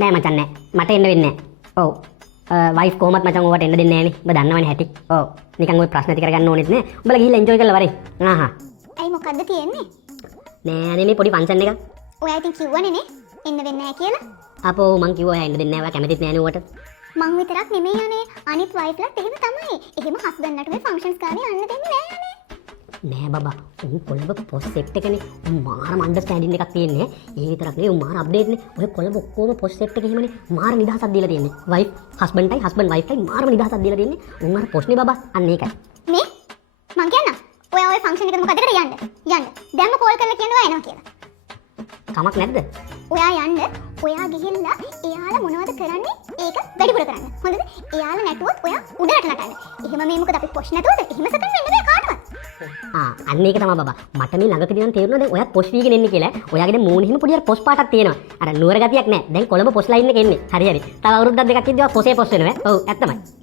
නෑ මචං නෑ. මට එන්න වෙන්නේ නෑ. ඔව්. වයිෆ් කොහොමත් මචං ඔයාට එන්න දෙන්නේ නෑනේ. ඔබ දන්නවනේ හැටි. ඔව්. නිකන් ඔය ප්‍රශ්න ති කරගන්න ඕනෙත් නෑ. උඹලා ගිහිල්ලා එන්ජොයි කරලා වරේ. ආහා. ඇයි මොකද්ද තියෙන්නේ? නෑනේ මේ පොඩි ෆන්ක්ෂන් එකක්. ඔයා ඉතින් කිව්වනේ නේ එන්න වෙන්නේ නැහැ කියලා. අපෝ මං කිව්වා ඔයා එන්න දෙන්නේ නෑ. ඔයා කැමතිත් නෑනේ උවට. මං විතරක් නෙමෙයි යන්නේ අනිත් වයිෆ්ලත් එහෙම තමයි. එහෙම හස්බන්ඩ්ලට මේ ෆන්ක්ෂන්ස් ගානේ යන්න දෙන්නේ නෑ යන්නේ. නෑ බබා උන් කොළඹ පොස් සෙට් එකනේ උන් මාරම අන්ඩර්ස්ටෑන්ඩින් එකක් තියෙන්නේ ඒ විතරක් නෙවෙයි උන් මාර අප්ඩේට් නේ ඔය කොළඹ ඔක්කොම පොස් සෙට් එක එහෙමනේ මාර නිදහසක් දීලා තියෙන්නේ වයිෆ් හස්බන්ඩ්ටයි හස්බන්ඩ් වයිෆ්ටයි මාරම නිදහසක් දීලා තියෙන්නේ උන් අර පොස්නේ බබා අන්න ඒකයි මේ මං කියන්නම් ඔයා ඔය ෆන්ක්ෂන් එකට මොකද කරලා යන්න දැම්ම කෝල් කරලා කියනවා එනවා කියලා කමක් නැද්ද ඔයා යන්න ඔයා ගිහිල්ලා එයාලා මොනවද කරන්නේ ඒක වැඩිපුර කරන්න හොඳද එයාලා නැටුවොත් ඔයා උඩට නටන්න එහෙම මේ මොකද අපි පොෂ් නැතුවද එහෙම සතන් වෙන්න බෑ කාටවත් අන්න ඒක තමයි බබා මට මේ ළඟකදී නම් තේරුණා දැන් ඔයත් පොස් වීගෙන එන්නේ කියලා ඔයාගේ දැන් මූණ හිම පොඩි අර පොස් පාටක් තියෙනවා අර නුවර ගතියක් නැහැ දැන් කොළඹ පොස් ලයින් එකේ එන්නේ හරි තව අවුරුද්දක් දෙකක් ඉද්දී ඔයා පොසේ පොස් වෙනවා ඔව් ඇත්තමයි